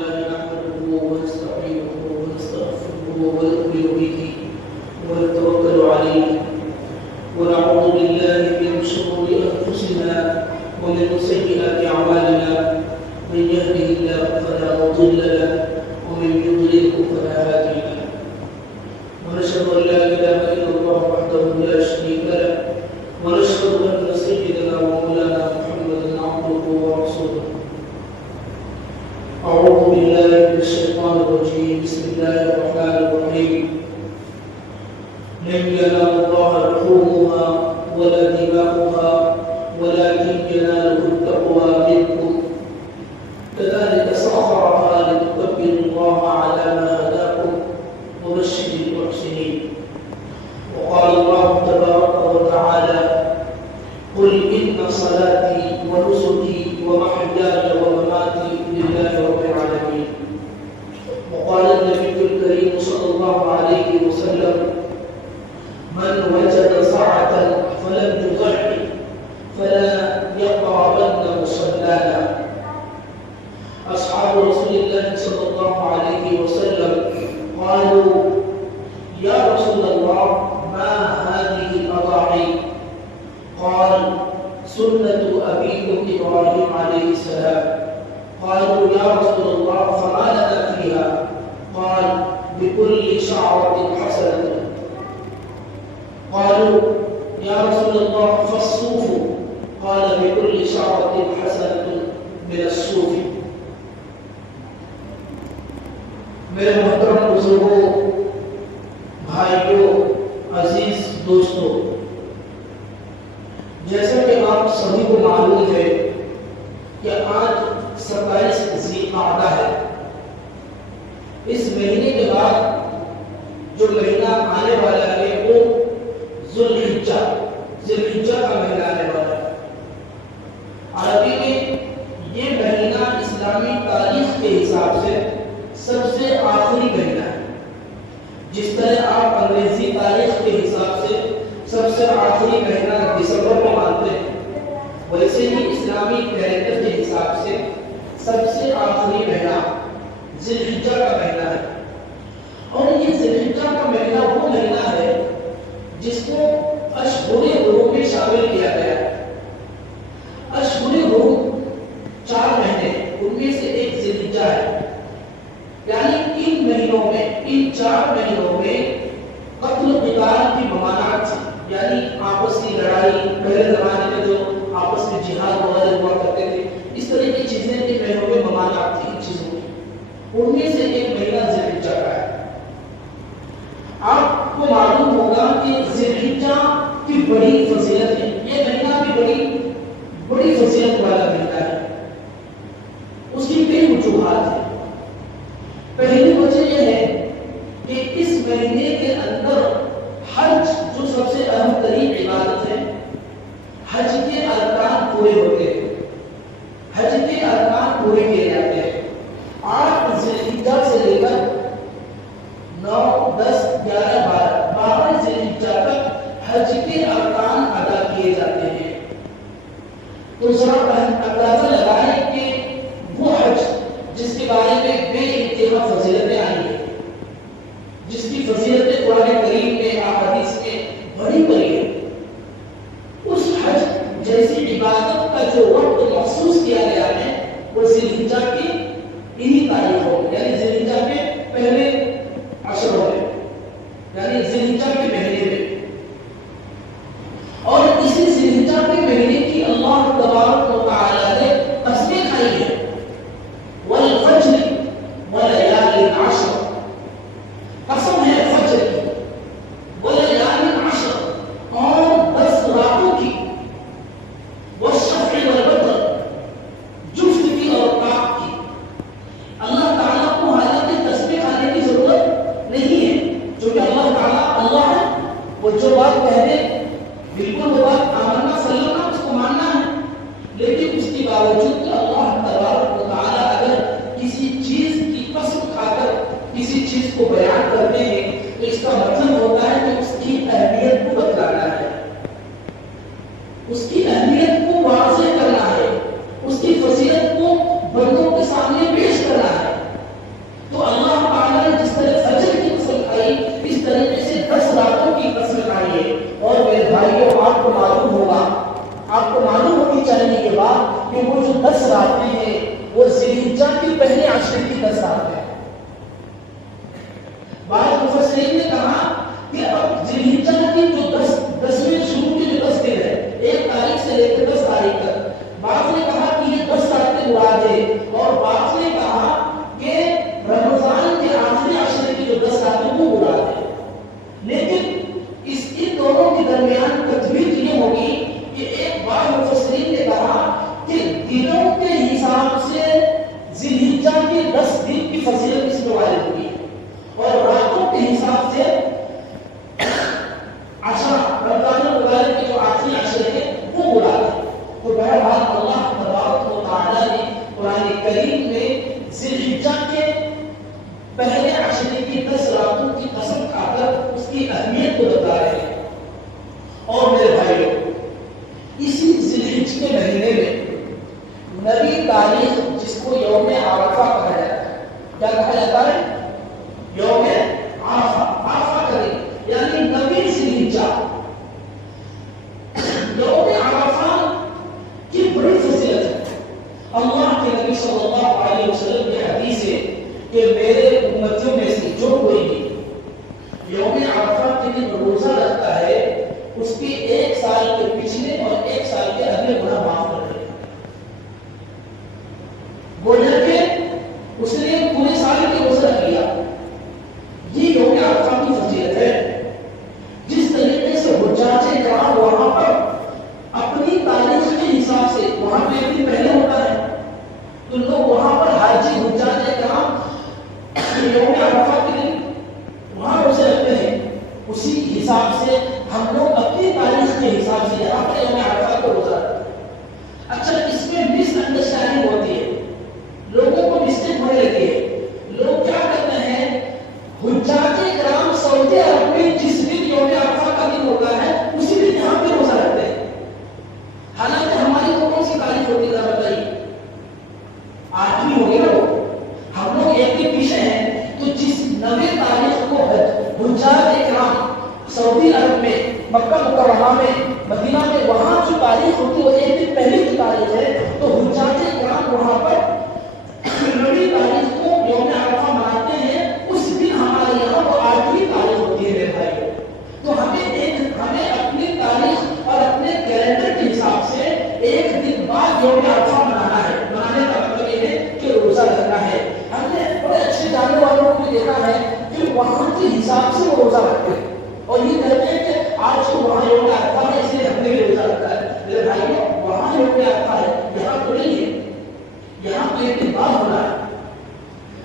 لله نحمده ونستعينه ونستغفره ونؤمن به ونتوكل عليه ونعوذ بالله من شرور أنفسنا ومن سيئات أعمالنا من يهده الله فلا مضل له ومن يضلله فلا هادي له ونشهد أن لا إله إلا الله وحده لا شريك له ونشهد أن سيدنا ومولانا محمدا عبده ورسوله أعوذ بالله من الشيطان الرجيم بسم الله الرحمن الرحيم لن ينال الله لحومها ولا دماؤها ولكن يناله التقوى منكم كذلك سخرها لتكبروا الله على ما هداكم وبشر المحسنين وقال الله تبارك وتعالى قل إن صلاتي ونسكي ومحياي ومماتي لله رب العالمين وقال النبي الكريم صلى الله عليه وسلم من وجد سعة فلم يضع فلا يقربن مصلانا أصحاب رسول الله صلى الله عليه وسلم قالوا يا رسول الله ما هذه الأضاحي قال سنة أبيكم إبراهيم عليه السلام قالوا يا رسول الله فما لنا فيها قال بكل شعرة حسنة قالوا يا رسول الله فالصوف قال بكل شعرة حسنة من الصوف میرے محترم بزرگوں بھائیوں عزیز دوستوں جیسا کہ آپ سبھی کو معلوم ہے کہ آج 27 ذی القعدہ ہے اس مہینے کے بعد جو مہینہ آنے والا ہے وہ ذو الحجہ کا مہینہ آنے والا ہے عربی میں یہ مہینہ اسلامی تاریخ کے حساب سے سب سے آخری مہینہ ہے جس طرح آپ انگریزی تاریخ کے حساب سے سب سے آخری مہینہ دسمبر کو مانتے ہیں ویسے ہی اسلامی کیلنڈر کے حساب سے سب سے آخری مہینہ ذی الحجہ کا مہینہ ہے اور یہ ذی الحجہ کا مہینہ وہ مہینہ ہے جس کو اشہر حرم میں شامل کیا گیا ہے اشہر حرم 4 مہینے ان میں سے ایک ذی الحجہ ہے یعنی ان 4 مہینوں میں قتل و قتال کی ممانعت تھی یعنی آپس کی لڑائی پہلے زمانے میں جو آپس میں جہاد وغیرہ ہوا کرتے تھے اس طرح کی چیزیں ان مہینوں میں ممانعت تھی ان چیزوں کی ان میں سے ایک مہینہ ذی الحجہ کا ہے آپ کو معلوم ہوگا کہ ذی الحجہ کی بڑی فضیلت ہے یہ مہینہ بھی بڑی فضیلت والا مہینہ ہے اس کی کئی وجوہات ہیں پہلی وجہ یہ ہے کہ اس مہینے کے اندر حج جو سب سے اہم ترین عبادت ہے حج کے ارکان پورے ہوتے ہیں حج کے ارکان پورے کیے جاتے ہیں 8 ذی الحجہ سے لے کر 9 10 11 12 ذی الحجہ تک حج کے ارکان ادا کیے جاتے ہیں تو ذرا اندازہ لگائیں کہ وہ حج جس کے بارے میں بے انتہا فضیلتیں آئی ہیں جس کی فضیلتیں قرآن کریم میں احادیث میں بڑی بڑی ہے اس حج جیسی عبادت کا جو وقت مخصوص کیا گیا ہے وہ ذی الحجہ کی انہی تاریخوں یعنی ذی الحجہ کے پہلے عشروں میں یعنی ذی الحجہ کے مہینے میں اور اسی ذی الحجہ کے مہینے کی اللہ تبارک و تعالی نے قسمیں کھائی ہیں والفجر وليال عشر قسم ہے فجر کی وليال عشر اور 10 راتوں کی والشفع والوتر جفت کی اور کاف کی اللہ تعالیٰ کو حالت تسبیح کھانے کی ضرورت نہیں ہے جو کہ اللہ تعالیٰ اللہ ہے وہ جو بات کہہ دے بالکل وہ بات آمنا سلمنا اس کو ماننا ہے لیکن اس کے باوجود کہ اللہ تبارک و تعالیٰ اگر کسی چیز کی قسم کھا کر کسی چیز کو بیان کرتے ہیں تو اس کا مطلب ہوتا ہے کہ اس کی اہمیت کو بتلانا ہے اس کی اہمیت کو واضح کرنا ہے اس کی فضیلت کو بندوں کے سامنے پیش کرنا ہے ہونی چاہیے یہ بات کہ وہ جو 10 راتیں ہیں وہ ذوالحجہ کی پہلے عشرے کی 10 راتیں ہیں. بعض مفسرین نے کہا کہ اب ذوالحجہ کی جو 10ویں شروع کے جو 10 دن ہے 1 تاریخ سے لے کر 10 تاریخ تک، بعض نے کہا کہ یہ 10 راتیں مراد ہے، اور بعض نے کہا کہ رمضان کے آخری عشرے کی جو 10 راتیں وہ مراد ہے. لیکن ان دونوں کے درمیان تجویز یہ ہوگی کہ ایک بعض مفسرین نے کہا کہ دنوں کے حساب سے ذوالحجہ کے 10 دن کی فضیلت اس میں وارد ہوگی، اور راتوں کے حساب سے رمضان المبارک کے جو آخری عشرے ہیں وہ مراد ہے. تو بہرحال اللہ تبارک و تعالی نے قرآن کریم میں ذوالحجہ کے پہلے عشرے کی 10 راتوں کی قسم کھا کر اس کی اہمیت کو بتا رہے ہیں. اور میرے بھائیوں، اسی ذوالحجہ کے مہینے میں نویں تاریخ جس کو یوم عرفہ کہا جاتا ہے، کیا کہا جاتا ہے؟ یوم عرفہ. عرفہ کریں یعنی نویں ذوالحجہ. یوم عرفہ کی بڑی فضیلت ہے. اللہ کے نبی صلی اللہ علیہ وسلم کی حدیث ہے کہ میرے امتیوں میں سے جو کوئی بھی یوم عرفہ کے دن روزہ رکھتا ہے اس کی 1 سال کے پچھلے اور 1 سال کے اگلے گناہ معاف کر دے گا. گویا کہ اس نے پورے سال کے روزہ رکھ لیا. یہ یوم عرفہ کی فضیلت ہے. جس طریقے سے حجاج کرام وہاں پر اپنی تاریخ کے حساب سے وہاں پہ ایک دن پہلے ہوتا ہے تو لوگ وہاں پر حاجی حجاج کرام یوم عرفہ کے دن وہاں روزے رکھتے ہیں. اسی حساب سے ہم لوگ اپنی تاریخ کے حساب سے یہاں پر یوم عرفہ کو روزہ رکھتے ہیں. اچھا، اس میں مس انڈرسٹینڈنگ ہوتی ہے، لوگوں کو مسٹیک ہونے لگی ہے. لوگ کیا کرتے ہیں، حجاج کرام سعودی عرب میں جس دن یوم عرفہ کا دن ہوتا ہے اسی دن یہاں پہ روزہ رکھتے ہیں. حالانکہ ہماری کون سی تاریخ ہوتی ہے بتائیے؟ 8ویں ہوگی نا. ہم لوگ ایک کے پیچھے ہیں. تو جس 9ویں تاریخ کو حجاج کرام سعودی عرب میں مکہ مکرمہ میں مدینہ میں وہاں جو تاریخ ہوتی ہے وہ ایک دن پہلے کی تاریخ ہے. تو حجاج کرام وہاں پر 9ویں تاریخ کو یوم عرفہ مناتے ہیں. اس دن ہمارے یہاں وہ 8ویں تاریخ ہوتی ہے میرے بھائی. تو ہمیں اپنی تاریخ اور اپنے کیلنڈر کے حساب سے ایک دن بعد یوم عرفہ منانا ہے. منانے کا مطلب یہ ہے کہ روزہ رکھنا ہے. ہم نے بڑے اچھے جاننے والوں کو بھی دیکھا ہے کہ وہاں کے حساب سے وہ روزہ رکھتے ہیں اور یہ کہتے ہیں کہ آج کو وہاں یوم عرفہ ہے اس لیے ہم نے بھی روزہ رکھا ہے. میرے بھائیوں، وہاں یوم عرفہ ہے، یہاں تو نہیں ہے. یہاں تو ایک دن بعد ہونا ہے.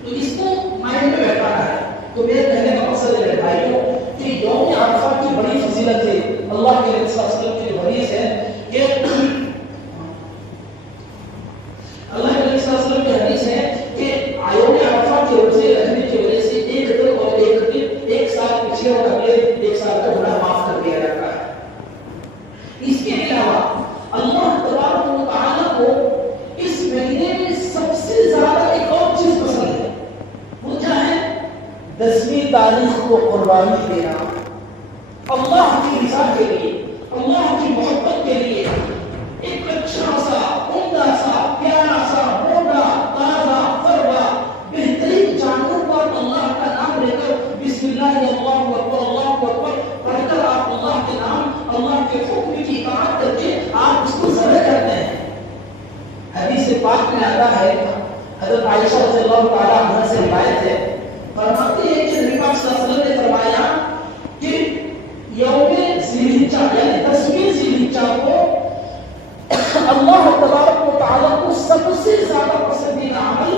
تو اس کو مائنڈ میں بیٹھانا ہے. تو میرے کہنے کا مقصد ہے میرے بھائیوں کہ یوم عرفہ کی بڑی فضیلت ہے. اللہ کے نبی صلی اللہ علیہ وسلم کی حدیث ہے کہ اللہ کے نبی صلی اللہ علیہ وسلم کی حدیث ہے کہ یوم عرفہ کے روزے رکھنے کی وجہ سے ایک دن اور ایک دن 1 سال پیچھے اور اگلے 1 سال کا گناہ معاف کر دیا جاتا ہے. اس کے علاوہ اللہ تبارک و تعالیٰ کو اس مہینے میں سب سے زیادہ ایک اور چیز پسند ہے. وہ کیا ہے؟ 10ویں تاریخ کو قربانی دینا. اللہ کی رضا کے لیے، اللہ کی محبت کے لیے ایک اچھا سا، عمدہ سا، پیارا سا، موٹا، تازہ، فروا، بہترین جانور پر اللہ کا نام لے کر بسم اللہ اللہ اکبر پڑھ کر آپ اللہ کے نام، اللہ کے حکم کی اطاعت کر کے آپ اس کو ذبح کرتے ہیں. حدیث پاک میں آتا ہے، حضرت عائشہ رضی اللہ تعالیٰ عنہا سے روایت ہے، فرماتی ہے کہ نبی پاک صلی اللہ علیہ وسلم نے فرمایا کہ یوم ذوالحجہ یعنی 10ویں ذوالحجہ کو اللہ تبارک و تعالیٰ کو سب سے زیادہ پسندیدہ عمل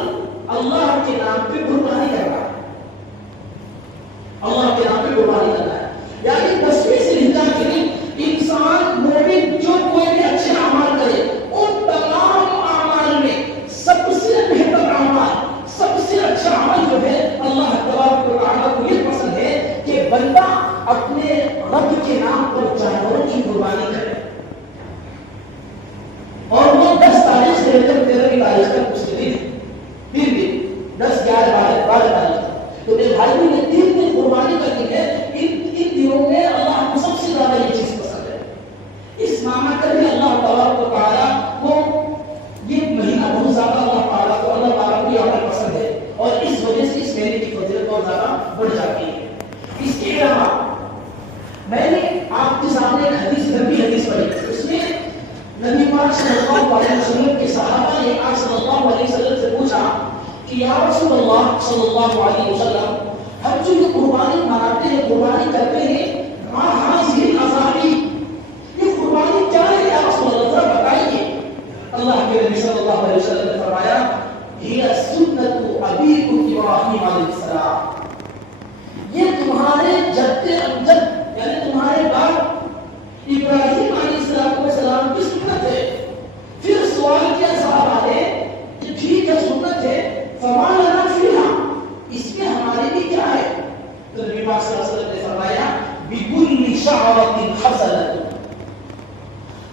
اللہ کے نام پہ قربانی کرنا ہے. اللہ کے نام پہ قربانی کرنا ہے. یعنی 10ویں ذوالحجہ کے دن انسان مومن جو کوئی بھی اچھے اعمال کرے ان تمام اعمال میں سب سے بہتر عمل، سب سے اچھا عمل جو ہے اللہ تبارک و تعالیٰ کو یہ پسند ہے کہ بندہ اپنے رب کے نام پر جانوروں کی قربانی کرے. اور وہ 10 تاریخ سے لے کر 13ویں تاریخ تک اس کے دن، پھر بھی 10، 11، 12 تاریخ. تو میرے بھائی نے 3 دن قربانی کرنی ہے. ان اللہ علیہ وسلم کے صحابہ نے آپ صلی اللہ علیہ وسلم سے پوچھا کہ یا رسول اللہ صلی اللہ علیہ وسلم ہم جو یہ قربانی مناتے ہیں قربانی کرتے ہیں ماں حاضر ازاری یہ قربانی کیا ہے یا رسول اللہ ذرا بتائیے. اللہ کے نبی صلی اللہ علیہ وسلم نے فرمایا یہ سنت ابیکم ابراہیم علیہ السلام یہ تمہارے جد امجد یعنی تمہارے باپ ابراہیم علیہ السلام کی سنت ہے. پھر سوال کیا صحابہ نے کہ ٹھیک ہے سنت ہے فما لنا فیہا اس میں ہمارے بھی کیا ہے. تو نبی پاک صلی اللہ علیہ وسلم نے فرمایا بکل شعرۃ حسنۃ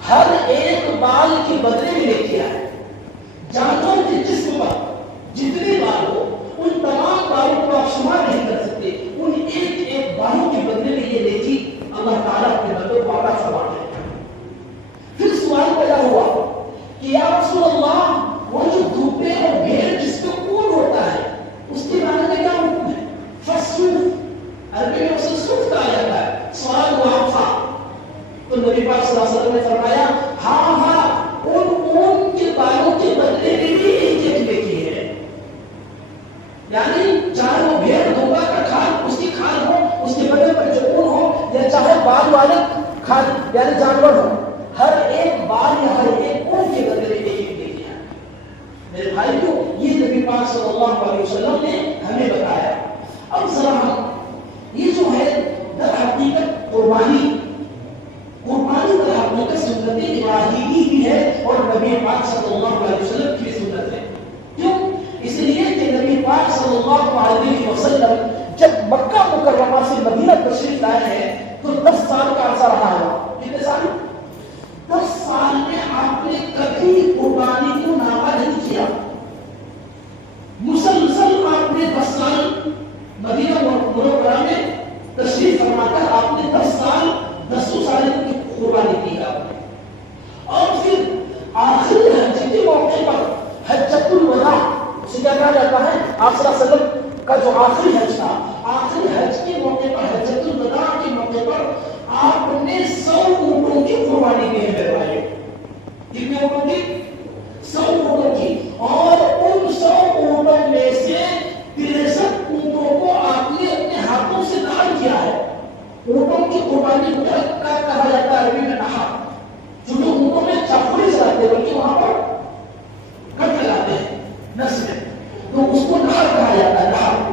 ہر ایک بال کے بدلے میں لکھا ہے. جانور کے جسم پر جتنے بال ہو ان تمام بالوں کو آپ شمار نہیں کر سکتے. ان ایک ایک بالوں کے بدلے میں یہ دیکھی اللہ تعالیٰ اپنے بندوں کو عطا فرماتا ہے. پھر سوال پیدا ہوا کہ یا رسول اللہ وہ جو دھوپے اور بھیڑ جس پہ اون ہوتا ہے اس کے بارے میں کیا حکم ہے. فصوف عربی میں اسے صوف کہا جاتا ہے. سوال ہوا تھا تو نبی پاک صلی اللہ علیہ وسلم نے فرمایا ہاں ان اون کے بالوں کے بدلے میں بھی ایک ایک دیکھی ہے. یعنی چاہے وہ بھیڑ دھوپا کا کھال اس کی کھال ہو اس کے بدلے پر جو اون ہو یا چاہے بال والے کھال یعنی جانور ہو ہر ایک بال یا ہر ایک اون کے بدلے میں ایک ایک دیکھی ہے. میرے بھائیو یہ نبی پاک صلی اللہ علیہ وسلم نے ہمیں بتایا. اب ذرا ہم یہ جو ہے در حقیقت قربانی در حقیقت سنت ابراہیمی بھی ہے اور نبی پاک صلی اللہ علیہ وسلم کی سنت ہے. کیوں؟ اس لیے کہ نبی پاک صلی اللہ علیہ وسلم جب مکہ مکرمہ سے مدینہ تشریف لائے ہیں تو 10 سال کا عرصہ رہا ہے. کتنے سال؟ 10 سال میں آپ نے کبھی قربانی کو نافذ نہیں کیا. مسلسل آپ نے 10 سال مدینہ منورہ میں تشریف فرما کر آپ نے 10 سال 10 سال کی قربانی کی ہے. اور پھر آخری حج کے موقع پر حجۃ الوداع اسے کیا کہا جاتا ہے آپ صلی اللہ علیہ وسلم کا جو آخری حج تھا آخری حج کے موقع پر حجۃ الوداع کے موقع پر آپ نے 100 اونٹوں کی قربانی کی ہے. میرے بھائی کتنے اونٹوں کی؟ 100 اونٹوں کی. اور ان 100 اونٹوں میں سے 63 اونٹوں کو آپ نے اپنے ہاتھوں سے دان کیا ہے. اونٹوں کی قربانی کو کہا جاتا ہے عربی میں نحر. جو لوگ اونٹوں میں چاقو نہیں چلاتے بلکہ وہاں پر کٹ لگاتے ہیں نس میں تو اس کو نحر کہا جاتا ہے. نحر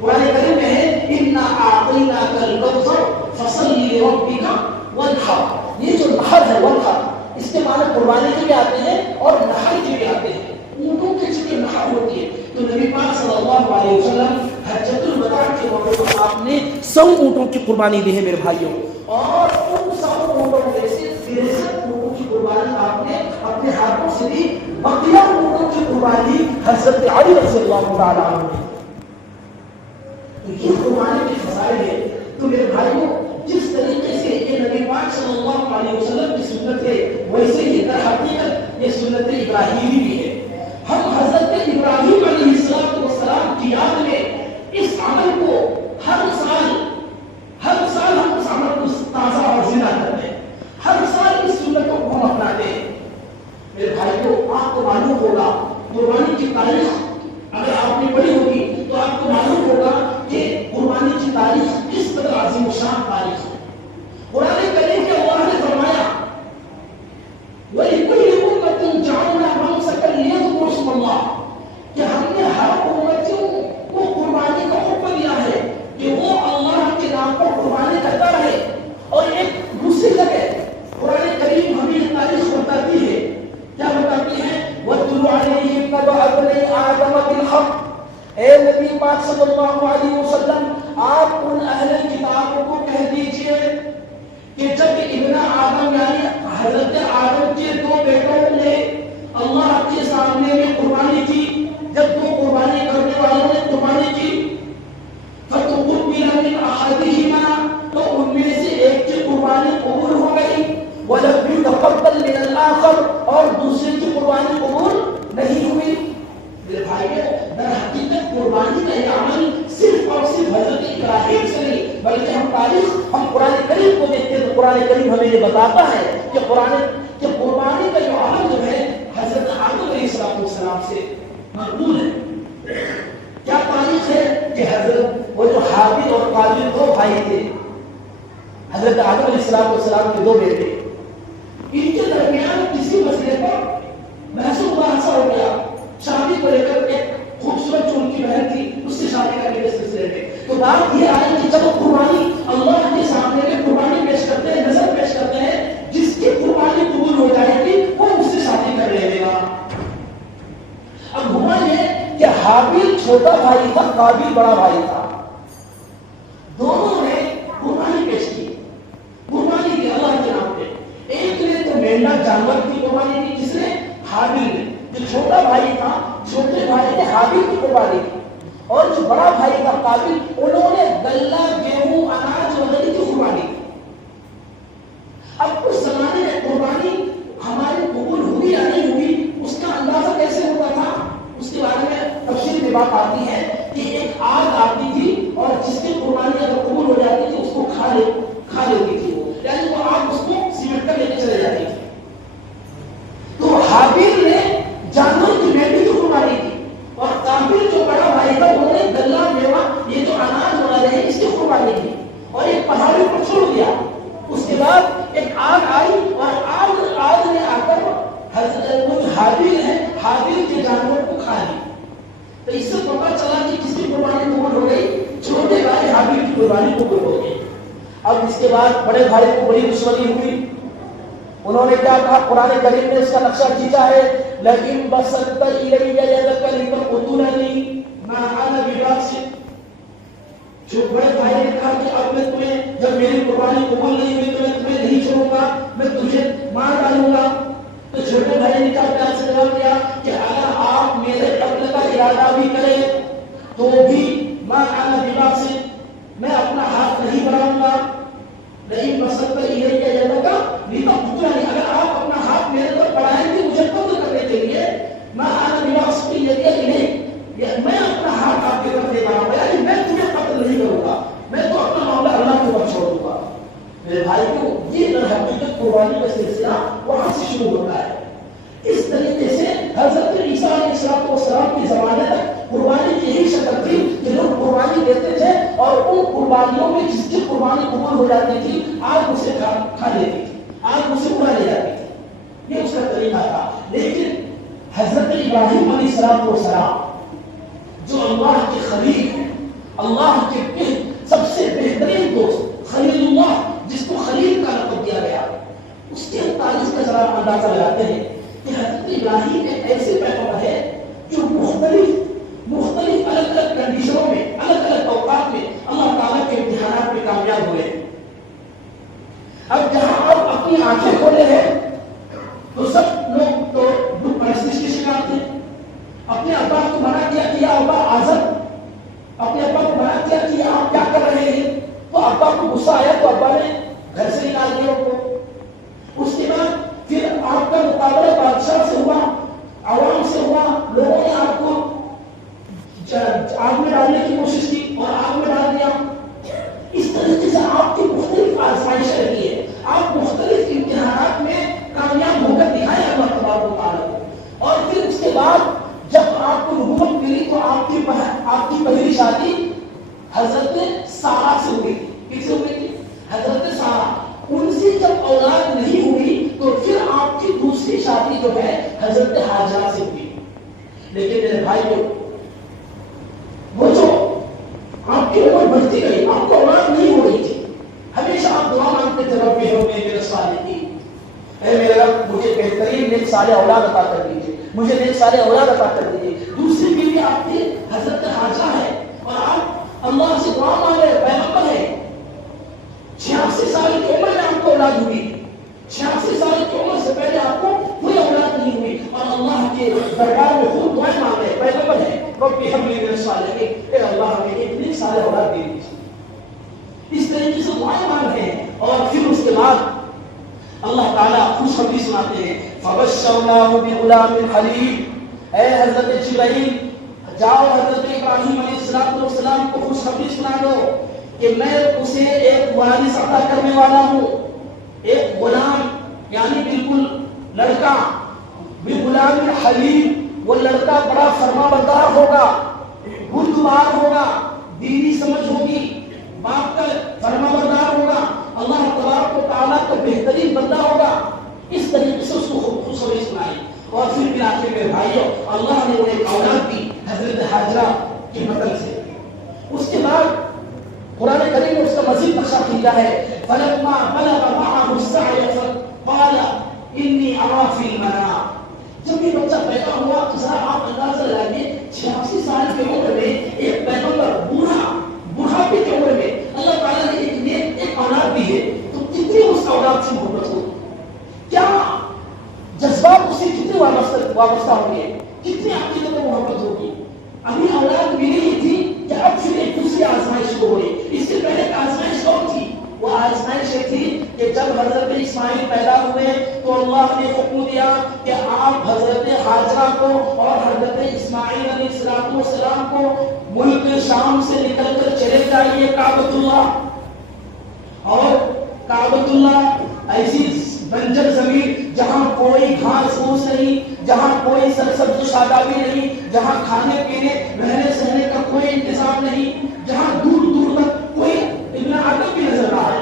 قرآن کریم میں ہے انا اعطیناک الکوثر فصل لربک وانحر. یہ جو نحر ہے وانحر اس کے معنی قربانی کے بھی آتے ہیں اور نحر کے بھی آتے ہیں. اونٹوں کے چونکہ نحر ہوتی ہے تو نبی پاک صلی اللہ علیہ وسلم حجۃ الوداع کے موقع پر آپ نے 100 اونٹوں کی قربانی دی ہے میرے بھائیوں. اور ان 100 اونٹوں میں سے 63 اونٹوں کی قربانی آپ نے اپنے ہاتھوں سے دی. بقیہ اونٹوں کی قربانی حضرت علی رضی اللہ تعالیٰ عنہ نے. تو یہ قربانی کے فضائل ہے. تو میرے بھائیوں جس طریقے سے یہ نبی پاک صلی اللہ علیہ وسلم کی سنت ہے ویسے ہی در حقیقت یہ سنت ابراہیمی بھی ہے. ہم حضرت ابراہیم علیہ السلام کی یاد میں اس عمل کو ہر سال ہم اس عمل کو تازہ اور زندہ کرتے ہیں. ہر سال اس سنتوں کو ہم اپناتے ہیں. میرے بھائیوں آپ کو معلوم ہوگا قربانی کی تاریخ اگر آپ نے پڑھی ہوگی تو آپ کو معلوم ہوگا کہ قربانی کی تاریخ کس قدر عظیم و شان تاریخ ہے. قرآن کریم کے اللہ نے فرمایا وَلِكُلِّ أُمَّةٍ جَعَلْنَا مَنسَكًا لِيَذْكُرُوا اسْمَ اللَّهِ کہ ہم نے ہر امتیوں کو قربانی کا حکم دیا ہے کہ وہ اللہ کے نام پر قربانی کرتا رہے. اور ایک دوسری جگہ قرآن کریم ہمیں تاریخ بتاتی ہے. کیا بتاتی ہے؟ وَاتْلُ عَلَيْهِمْ نَبَأَ ابْنَيْ آدَمَ بِالْحَقِّ اے نبی پاک صلی اللہ علیہ وسلم آپ ان اہل کتابوں کو کہہ دیجئے کہ جب ابن آدم یعنی حضرت آدم کے 2 بیٹوں نے اللہ کے سامنے میں قربانی کی. جب 2 قربانی کرنے والوں نے قربانی کی فَتُقُبِّلَ مِنْ أَحَدِهِمَا تو ان میں سے ایک کی قربانی قبول ہو گئی وَلَمْ يُتَقَبَّلْ مِنَ الْآخَرِ اور دوسرے کی قربانی قبول نہیں ہوئی. میرے بھائیو در حقیقت قربانی کا یہ عمل صرف اور صرف حضرت ابراہیم سے نہیں بلکہ ہم قرآن کریم کو دیکھتے ہیں تو قرآن کریم ہمیں یہ بتاتا ہے کہ قربانی کا جو عمل جو ہے السلام کے 2 بیٹے، ان کے درمیان کسی مسئلے پر بحث و مباحثہ ہو گیا، شادی کو لے کر ایک خوبصورت جو ان کی بہن تھی اس سے شادی کرنے کے سلسلے میں. تو بات یہ آئی کہ جب قربانی اللہ کے سامنے میں قربانی پیش کرتے ہیں، نظر پیش کرتے ہیں، جس کی قربانی قبول ہو جائے گی وہ اس سے شادی کر لے گا. اب ہوا یہ کہ حابیل چھوٹا بھائی تھا، قابیل بڑا بھائی تھا. دونوں نے قربانی پیش کی، قربانی کی اللہ کے نام پہ. ایک نے تو مینڈا جانور کی قربانی کی، جس نے حابیل نے، جو چھوٹا بھائی تھا چھوٹے بھائی نے حابیل کی قربانی کی، اور جو بڑا بھائی تھا قابیل انہوں نے غلہ، گیہوں، اناج وغیرہ کی قربانی کی. اب اس زمانے میں قربانی ہماری قبول ہوئی یا نہیں ہوئی اس کا اندازہ کیسے ہوتا تھا، اس کے بارے میں تفصیل میں بات آتی ہے کہ ایک آگ آتی تھی اور جس کی قربانی اگر قبول ہو جاتی تھی اس کو کھا لیتی تھی وہ، یعنی وہ آگ اس کو سمٹ کر لے کے چلے جاتی تھی. تو حابیل نے جانور کی بیٹی کی قربانی کی، اور قابیل جو بڑا بھائی تھا انہوں نے غلہ، میوہ، یہ جو اناج وغیرہ ہے اس کی قربانی کی اور ایک پہاڑی پر چھوڑ دیا. اس کے بعد ایک آگ آئی اور آگ نے آ کر حابیل ہے حابیل کے جانور کو کھا لی. تو اس سے پتہ چلا کہ کس کی قربانی قبول ہو گئی، چھوٹے بھائی حابیل کی قربانی قبول ہو گئی. اب اس کے بعد بڑے بھائی کو بڑی دشمنی ہوئی. انہوں نے کیا کہا، قرآن کریم نے اس کا نقشہ کھینچا ہے، لیکن بسطت الی یدک لتقتلنی ما انا بباسط. جو بڑے بھائی نے کہا کہ اب میں تمہیں، جب میری قربانی قبول نہیں ہوئی تو میں تمہیں نہیں چھوڑوں گا، میں تجھے مار ڈالوں گا. تو چھوٹے بھائی نے کہا، پیار سے جواب دیا کہ اگر آپ میرے قتل کا ارادہ بھی کریں تو بھی ما انا بباسط، میں اپنا ہاتھ نہیں بڑھاؤں گا. نہیں بسطت الی یدک لتقتلنی، اگر آپ اپنا ہاتھ میرے طرف بڑھائیں گے مجھے قتل کرنے کے لیے، ما انا بباسط یدی الیک، میں اپنا ہاتھ آپ کی طرف دے رہا ہوں، یعنی میں تمہیں قتل نہیں کروں گا، میں تو اپنا معاملہ اللہ کے اوپر چھوڑ دوں گا. میرے بھائی کو یہ در حقیقت قربانی کا سلسلہ وہاں سے شروع ہوتا ہے. اس طریقے سے حضرت عیسیٰ علیہ السلام کے زمانے تک قربانی کی یہی شکل تھی کہ لوگ قربانی دیتے تھے اور ان قربانیوں میں جس کی قربانی قبول ہو جاتی تھی آگ اسے کھا لیتی تھی، آگ اسے اڑا لے جاتی تھی. یہ اس کا طریقہ تھا. لیکن حضرت ابراہیم علیہ السلام جو اللہ کے خلیل ہیں، اللہ کے سب سے بہترین دوست، خلیل اللہ جس کو خلیل کا لقب دیا گیا، اس کے تعریف کا ذرا اندازہ لگاتے ہیں کہ حضرت ابراہیم ایک ایسے پیغمبر ہے جو مختلف الگ الگ کنڈیشنوں میں، الگ الگ اوقات میں اللہ تعالیٰ کے امتحانات میں کامیاب ہوئے. اب جہاں آپ اپنی آنکھیں کھولے ہیں تو سب لوگ تو بت پرستش کے شکار تھے. اپنے ابا کو منع کیا کہ یا ابا اعظم، اپنے ابا کو منع کیا کہ آپ کیا کر رہے ہیں، تو ابا کو غصہ آیا تو ابا نے گھر سے نکال دیا ان کو. اس کے بعد پھر آپ کا مقابلہ بادشاہ سے ہوا، عوام سے ہوا، لوگوں نے آپ کو آگ میں ڈالنے کی کوشش کی اور آگ میں ڈال دیا. اس طریقے سے آپ کی مختلف آزمائشیں رہی ہے، آپ مختلف امتحانات میں کامیاب ہو کر دکھائے اللہ تبارک و تعالیٰ کو. اور پھر اس کے بعد جب آپ کو نبوت ملی تو آپ کی پہلی شادی حضرت سارہ سے ہوئی. کس سے ہوئی تھی؟ حضرت سارہ. ان سے جب اولاد نہیں ہوئی تو پھر آپ کی دوسری شادی جو ہے حضرت ہاجرہ سے ہوئی. لیکن میرے بھائیوں، وہ جو آپ کی عمر بڑھتی گئی، آپ کو اولاد نہیں ہو رہی تھی، ہمیشہ آپ دعا مانگتے تھے، رب ہب لی من الصالحین، اے میرے رب مجھے بہترین نیک صالح اولاد عطا کر دیجیے، مجھے نیک صالح اولاد عطا کر دیجیے. دوسری بیوی آپ کی حضرت ہاجرہ ہے اور آپ اللہ سے دعا مانگ رہے، پیغمبر ہے. 86 سال کی عمر میں آپ کو اولاد ہوئی، 86 سال کی عمر سے پہلے آپ کو کوئی اولاد نہیں ہوئی اور اللہ کے دربار میں خود دعائیں مانگ رہے، پیغمبر ہے، رب ہب لی من الصالحین، اے اللہ ہمیں ایک نیک صالح اولاد دے دیجیے. اس طریقے سے دعائیں مانگ رہے ہیں. اور پھر اس کے بعد اللہ تعالیٰ خوشخبری سناتے ہیں، فبشرناہ بغلام حلیم. اے حضرت جبرائیل جاؤ حضرت ابراہیم علیہ السلام کو خوشخبری سنا دو کہ میں اسے ایک وارث عطا کرنے والا ہوں، ایک غلام یعنی بالکل لڑکا، بغلام حلیم، وہ لڑکا بڑا فرما بردار ہوگا، بردبار ہوگا، دینی سمجھ ہوگی، باپ کا فرما بردار ہوگا، اللہ تبارک و تعالیٰ کا بہترین بندہ ہوگا. اس طریقے سے اس کو خوشخبری سنائی. اور پھر آخر میں بھائیوں اللہ نے انہیں اولاد دی حضرت حاجرہ کے مطلب سے. اس کے بعد قرآن کریم نے اس کا مزید نقشہ کیا ہے. فلما بلغ معه السعي قال انی ارى فی المنام. جب یہ بچہ پیدا ہوا تو ذرا آپ اندازہ لگائیے 86 سال کی عمر میں ایک پیغمبر بوڑھاپے کی عمر میں اللہ تعالیٰ نے ایک اولاد دی ہے تو کتنی اس اولاد سے محبت ہوگی, کیا جذبات اسے کتنے وابستہ ہوں گے, کتنی عقیدت و محبت ہوگی. ابھی اولاد ملی ہی تھی کہ اب پھر ایک دوسری آزمائش شروع ہوئی. اس سے پہلے ایک آزمائش اور تھی. وہ آزمائش یہ تھی کہ جب حضرت اسماعیل پیدا ہوئے تو اللہ نے حکم دیا کہ آپ حضرت حاجرہ کو اور حضرت اسماعیل علیہ السلام کو ملک شام سے نکل کر چلے جائیے کعبۃ اللہ. اور کعبۃ اللہ ایسی بنجر زمین جہاں کوئی گھاس پھوس نہیں, جہاں کوئی سرسبز و شادابی نہیں, جہاں کھانے پینے رہنے سہنے کا کوئی انتظام نہیں, جہاں دور دور تک کوئی ابن آدم بھی نظر نہ آئے,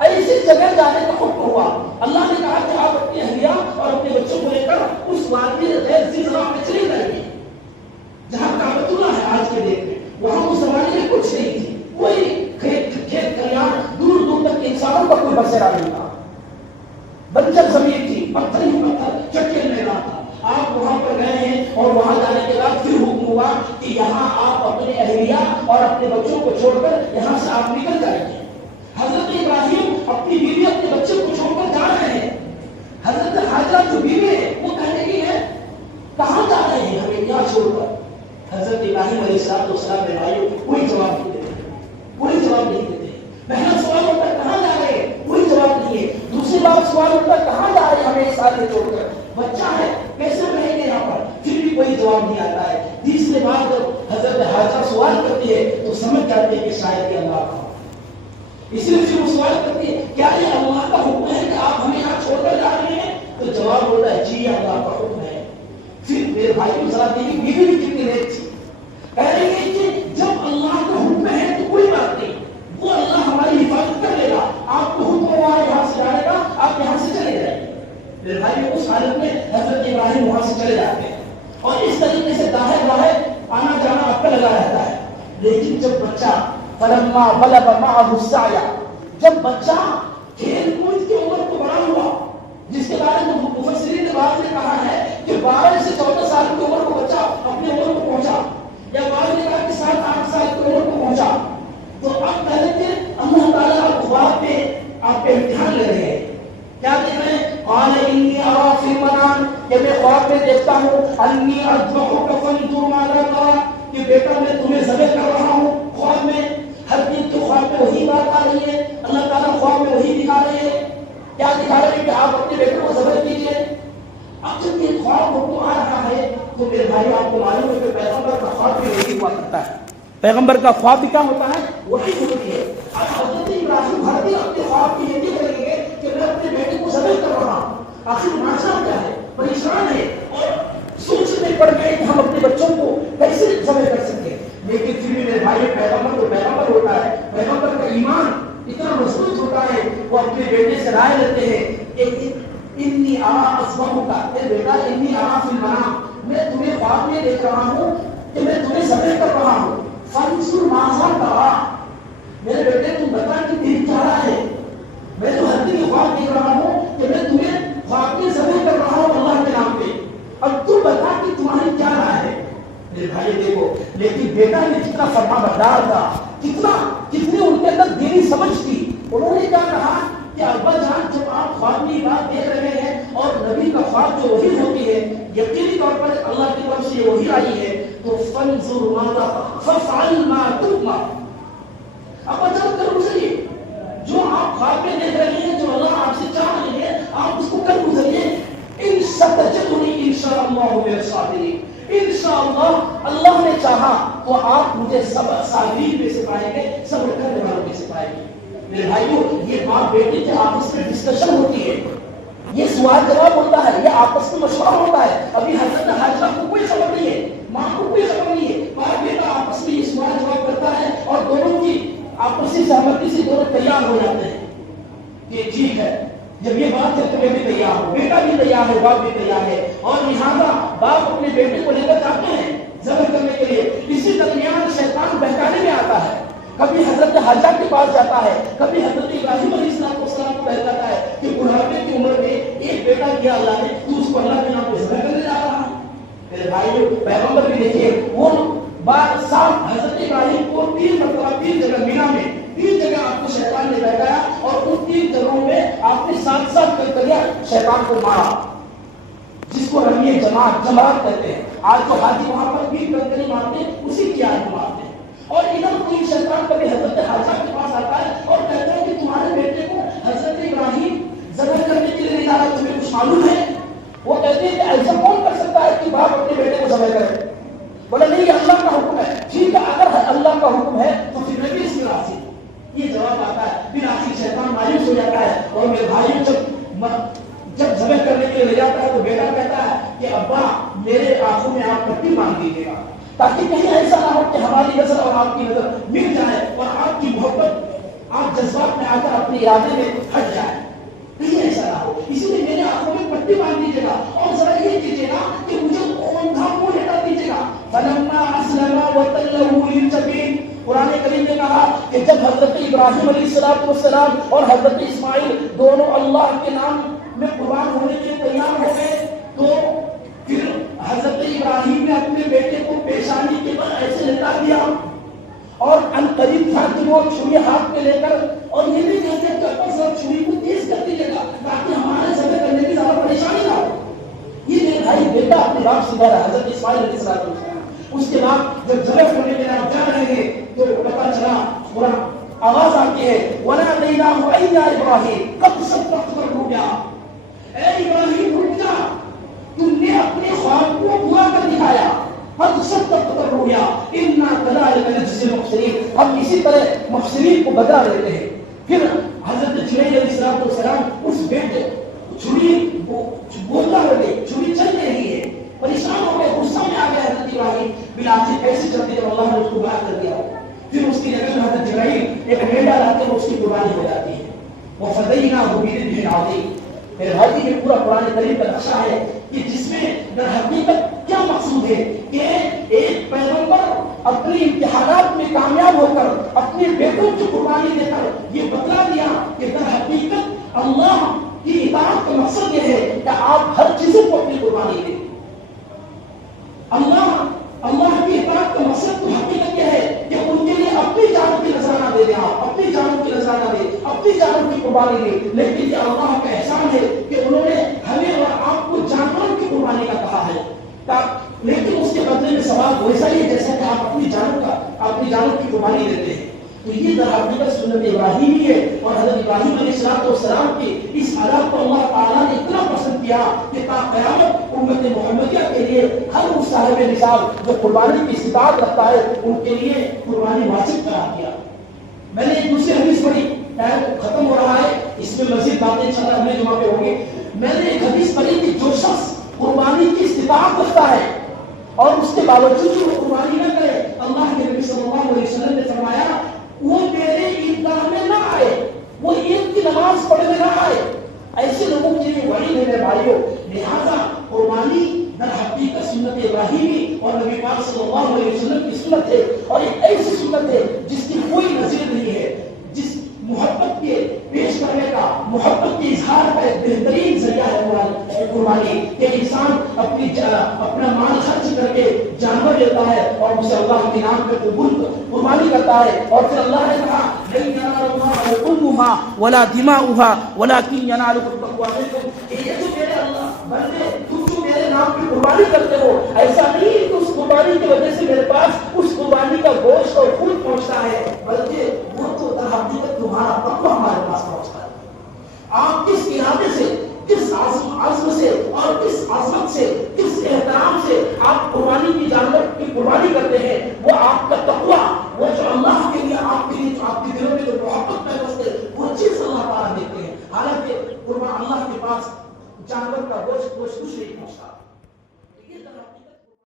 ایسی جگہ جانے کا حکم ہوا. اللہ نے کہا کہ آپ اپنی اہلیہ اور اپنے بچوں کو لے کر اس وادی غیر ذی زرع میں چلی جائیے جہاں کعبۃ اللہ ہے آج کے دن میں. وہاں اس زمانے میں کچھ نہیں تھی, کوئی کھیت کھلیان دور دور تک انسانوں کا کوئی بسیرا نہیں تھا, بنجر زمین تھی, پتھر ہی پتھر, چٹیل میدان تھا. آپ وہاں پر گئے ہیں اور وہاں جانے کے بعد پھر حکم ہوا کہ یہاں آپ اپنے اہلیہ اور اپنے بچوں کو چھوڑ کر یہاں سے آپ نکل جائیں. حضرت ابراہیم اپنی بیوی اپنے بچے کو چھوڑ کر جا رہے ہیں. حضرت حاجرہ جو بیوی ہے وہ کہنے کی ہے کہاں جا رہے ہیں ہمیں یہاں چھوڑ کر. حضرت ابراہیم علیہ السلام نے بھائیوں کوئی جواب نہیں دیتے, کوئی جواب نہیں دیتے. پہلا سوال ہوتا ہے کہاں جا رہے ہیں, کوئی جواب نہیں ہے. دوسری بات سوال ہوتا ہے کہاں جا رہے ہیں ہمیں ساتھ چھوڑ کر, بچہ ہے کیسے رہیں گے یہاں پر, پھر بھی کوئی جواب نہیں آتا ہے. تیسری بات جب حضرت حاجرہ سوال کرتی ہے تو سمجھ جاتے ہیں کہ شاید یہ اللہ کا, اس لیے پھر وہ سوال کرتی ہے کیا یہ اللہ کا حکم ہے کہ آپ ہمیں یہاں چھوڑ کر جا رہے ہیں, تو جواب ہوتا ہے جی اللہ کا حکم ہے. پھر میرے بھائی کو ذرا دیکھیں بیوی بھی کتنی نیک تھی, کہہ رہی ہے کہ جب اللہ کا حکم ہے تو کوئی بات نہیں, وہ اللہ ہماری حفاظت کر لے گا. آپ کو حکم ہوا یہاں سے جانے کا, آپ یہاں سے چلے جائیں. میرے بھائی اس حالت میں حضرت ابراہیم وہاں سے چلے جاتے ہیں اور اس طریقے سے داہر باہر آنا جانا آپ کا لگا رہتا ہے. لیکن جب بچہ فلما بلغ معه السعي, جب بچہ کھیل کود کی عمر کو بڑا ہوا, جس کے بارے میں مفسرین نے بعض نے کہا ہے کہ 12 سے 14 سال کی عمر کو بچہ اپنی عمر کو پہنچا, یا بعض نے کہا کہ 7-8 سال کی عمر کو پہنچا, تو اب کہتے ہیں اللہ تعالیٰ اب خواب میں آپ پہ امتحان لے رہے ہیں. کیا دیکھ رہے ہیں؟ قال انی ارى فی المنام, کہ میں خواب میں دیکھتا ہوں, انی اذبحک فانظر ماذا ترى, کہ بیٹا میں تمہیں ذبح کر رہا ہوں خواب میں. ہر دن تو خواب میں وہی بات آ رہی ہے, اللہ تعالیٰ خواب میں وہی دکھا رہے ہیں. کیا دکھا رہے ہیں کہ آپ اپنے بیٹے کو ذبح کیجیے. اب جب یہ خواب کو آ رہا ہے تو میرے بھائی آپ کو معلوم ہے کہ پیغمبر کا خواب بھی وہی ہوا کرتا ہے. پیغمبر کا خواب بھی کیا ہوتا ہے, وہی ہوتی ہے. اب حضرت ابراہیم ہر دن اپنے خواب کی یہ کریں گے کہ میں اپنے بیٹے کو ذبح کر رہا ہوں. آخر معاشرہ کیا ہے, پریشان ہے اور سوچنے پڑ گئے کہ ہم اپنے بچوں کو کیسے ذبح کر سکتے. لیکن پھر بھی میرے بھائی پیغمبر تو پیغمبر ہوتا ہے, پیغمبر کا ایمان اتنا مضبوط ہوتا ہے, وہ اپنے بیٹے سے رائے لیتے ہیں کہ انی ارى اذبحک, اے بیٹا انی ارى فی المنام, میں تمہیں خواب میں دیکھ رہا ہوں کہ میں تمہیں ذبح کر رہا ہوں. فانظر ماذا ترى, میرے بیٹے تم بتا کہ دل کیا رہا ہے. میں تو ہر دن خواب دیکھ رہا ہوں کہ میں تمہیں خواب میں ذبح کر رہا ہوں اللہ کے نام پہ, اب تم بتا کہ تمہاری کیا رائے ہے. میرے بھائی دیکھو, لیکن بیٹا نے کتنا فرما بردار تھا, کتنی ان کے اندر دینی سمجھ تھی. انہوں نے کیا کہا کہ ابا جان جب آپ خواب کی بات دیکھ رہے ہیں اور نبی کا خواب جو وہی ہوتی ہے یقینی طور پر اللہ کی طرف سے وہی آئی ہے, تو فانظر ماذا فافعل ما تؤمر, ابا جان کر گزریے جو آپ خواب میں دیکھ رہے ہیں, جو اللہ آپ سے چاہ رہے ہیں آپ اس کو کر گزریے. ان ستجدنی ان شاء اللہ من الصابرین, انشاءاللہ اللہ نے چاہا تو آپ مجھے صابرین میں سے پائیں گے, صبر کرنے والوں میں سے پائیں گے. میرے بھائیوں یہ باپ بیٹے کے آپس میں ڈسکشن ہوتی ہے, یہ سوال جواب ہوتا ہے, یہ آپس میں مشورہ ہوتا ہے. ابھی حضرت حاجرہ کو کوئی خبر نہیں ہے, ماں کو کوئی خبر نہیں ہے, باپ بیٹا آپس میں یہ سوال جواب کرتا ہے اور دونوں کی آپسی سہمتی سے دونوں تیار ہو جاتے ہیں. کہ ٹھیک ہے جب یہ بات ہے تو میں بھی تیار ہوں، بیٹا بھی تیار ہے، باپ بھی تیار ہے، اور لہٰذا باپ اپنے بیٹے کو لے کر جاتے ہیں ذبح کرنے کے لیے۔ اسی درمیان شیطان بہکانے میں آتا ہے، کبھی حضرت حاجہ کے پاس جاتا ہے، کبھی حضرت ابراہیم علیہ السلام کو بہکاتا ہے کہ بڑھاپے کی عمر میں ایک بیٹا دیا اللہ نے، تو اس کو اللہ کے نام پہ ذبح کرنے جا رہا ہے۔ میرے بھائیو پیغمبر بھی دیکھیے وہ بات صاحب حضرت ابراہیم کو 3 مرتبہ 3 جگہ مینا میں 3 جگہ آپ کو شیطان نے بہکایا، اور ان 3 جگہوں میں آپ نے 7 کرکریا شیطان کو مارا، جس کو رمی جماعت کہتے ہیں۔ آج جو حاجی وہاں پر 3 کرکری مارتے ہیں اسی کی آج مارتے ہیں۔ اور ادھر کوئی شیطان کبھی حضرت حاجہ کے پاس آتا ہے اور کہتا ہے کہ تمہارے بیٹے کو حضرت ابراہیم ذبح کرنے کے لیے نہیں جا رہا، تمہیں کچھ معلوم ہے؟ وہ کہتے ہیں کہ ایسا کون کر سکتا ہے کہ باپ اپنے بیٹے کو ذبح کرے؟ بولا نہیں، یہ اللہ کا حکم ہے۔ ٹھیک ہے، اگر اللہ کا حکم ہے تو پھر میں بھی اس میں راضی ہوں۔ یہ جواب آتا ہے، پھر آخر شیطان مایوس ہو جاتا ہے، اور میرے بھائیوں جب ذبح کرنے کے لیے لے جاتا ہے تو بیٹا کہتا ہے کہ ابا میرے آنکھوں میں آپ پٹی باندھ دیجیے گا، تاکہ کہیں ایسا نہ ہو کہ ہماری نظر اور آپ کی نظر مل جائے اور آپ کی محبت آپ جذبات میں آ کر اپنے ارادے میں ہٹ جائے، کہیں ایسا نہ ہو، اسی لیے میرے آنکھوں میں پٹی باندھ دیجیے گا، اور ذرا یہ کیجیے گا کہ مجھے اونگھا منہ ہٹا دیجیے گا۔ فلما اسلم وتله للجبین، قرآن کریم نے کہا کہ جب حضرت ابراہیم علیہ السلام اور حضرت اسماعیل دونوں اللہ کے نام میں قربان ہونے کے تیار ہو گئے، تو پھر حضرت ابراہیم نے اپنے بیٹے کو پیشانی کے بل ایسے لٹا دیا، اور عنقریب تھا کہ وہ چھری ہاتھ میں لے کر، اور یہ بھی کہتے ہیں کہ اپنے سب چھری کو تیز کر دیجیے گا تاکہ ہمارے ذبح کرنے کی زیادہ پریشانی نہ ہو۔ یہ میرے بھائی بیٹا اپنے باپ سے کہہ رہا ہے، حضرت اسماعیل علیہ السلام۔ اس کے بعد جب ذبح کرنے کے لیے آپ جا رہے ہیں تو پتہ چلا قرآن آواز آتی ہے وَنَادَيْنَاهُ أَيْ يَا إِبْرَاهِيمُ قَدْ صَدَّقْتَ الرُّؤْيَا، اے ابراہیم رک جا، تم نے اپنے خواب کو پورا کر دکھایا۔ قَدْ صَدَّقْتَ الرُّؤْيَا إِنَّا كَذَلِكَ نَجْزِي الْمُحْسِنِينَ، ہم اسی طرح محسنین کو بدلہ دیتے ہیں۔ پھر حضرت جبرائیل علیہ السلام اس بیٹے چھری بولتا ہو گئی، چھری چل نہیں رہی ہے، پریشان ہو گئے، غصہ میں آ گیا حضرت ابراہیم، بلآخر کیسے چلتے جب اللہ نے اس کو باہر کر دیا۔ پھر اس کی جگہ حضرت جبرائیل ایک مینڈا لاتے ہیں، اس کی قربانی ہو جاتی ہے۔ وَفَدَيْنَاهُ بِذِبْحٍ عَظِيمٍ۔ میرے بھائی یہ پورا قرآن کریم کا نقشہ ہے کہ جس میں در حقیقت کیا مقصود ہے کہ ایک پیغمبر اپنے امتحانات میں کامیاب ہو کر اپنے بیٹوں کی قربانی دے کر یہ بتلا دیا کہ در حقیقت اللہ کی اطاعت کا مقصد یہ ہے کہ آپ ہر چیزوں کو اپنی قربانی دیں۔ اللہ کی اطاعت کا مقصد تو حقیقت یہ ہے کہ ان کے لیے اپنی جان کی نذرانہ دے دیں، آپ اپنی جانوں کی نذرانہ دیں، اپنی جانوں کی قربانی دیں، لیکن یہ اللہ کا احسان ہے کہ انہوں نے ہمیں اور آپ کو جانوروں کی قربانی کا کہا ہے، لیکن اس کے بدلے میں ثواب ویسا ہی ہے جیسا کہ آپ اپنی جانوں کی قربانی دیتے ہیں۔ تو یہ در حقیقت سنت ابراہیمی ہے، اور حضرت ابراہیم علیہ السلام کی اس عادت کو اللہ تعالیٰ نے اتنا پسند کیا کہ تا قیامت امت محمدیہ کے لیے ہر اس صاحب نصاب جو قربانی کی استطاعت رکھتا ہے ان کے لیے قربانی واجب قرار دیا۔ میں نے ایک دوسری حدیث پڑھی، ختم ہو رہا ہے، اس میں مزید باتیں انشاءاللہ اگلے جمعہ پہ ہوں گی۔ میں نے ایک حدیث پڑھی کہ جو شخص قربانی کی استطاعت رکھتا ہے اور اس کے باوجود جو قربانی نہ کرے، اللہ کے نبی صلی اللہ علیہ وسلم نے فرمایا وہ میرے عیدگاہ میں نہ آئے، وہ عید کی نماز پڑھنے نہ آئے۔ ایسے لوگوں کے لیے وعید ہے میرے بھائیوں۔ لہذا قربانی در حقیقت سنت ابراہیمی اور نبی پاک صلی اللہ علیہ وسلم کی سنت ہے، اور ایک ایسی سنت ہے جس کی کوئی نظیر نہیں ہے، جس محبت کے پیش کرنے کا، محبت کے اظہار کا ایک بہترین ذریعہ ہے قربانی، کہ انسان اپنا مال خرچ کر کے جانور لیتا ہے اور اسے اللہ کے نام پہ قربانی کرتا ہے، اور پھر اللہ نے کہا لَن يَنَالَ اللَّهَ لُحُومُهَا وَلَا دِمَاؤُهَا وَلَكِنْ يَنَالُهُ التَّقْوَىٰ مِنكُمْ۔ یہ جو میرے اللہ بندے تم جو میرے نام پہ قربانی کرتے ہو، ایسا نہیں کہ اس قربانی کی وجہ سے میرے پاس اس قربانی کا گوشت اور خون پہنچتا ہے، بلکہ وہ تو در حقیقت تمہارا تقویٰ ہمارے پاس پہنچتا ہے۔ آپ کس ارادے سے، کس عزم سے اور کس عظمت سے، کس احترام سے آپ قربانی کی جانور کی قربانی کرتے ہیں، وہ آپ کا تقویٰ، وہ جو اللہ کے لیے آپ کے لیے جو آپ کے دلوں میں جو محبت پیوست ہے، وہ چیز اللہ تعالیٰ دیتے ہیں۔ حالانکہ قربان اللہ کے پاس جانور کا گوشت کچھ نہیں پہنچتا۔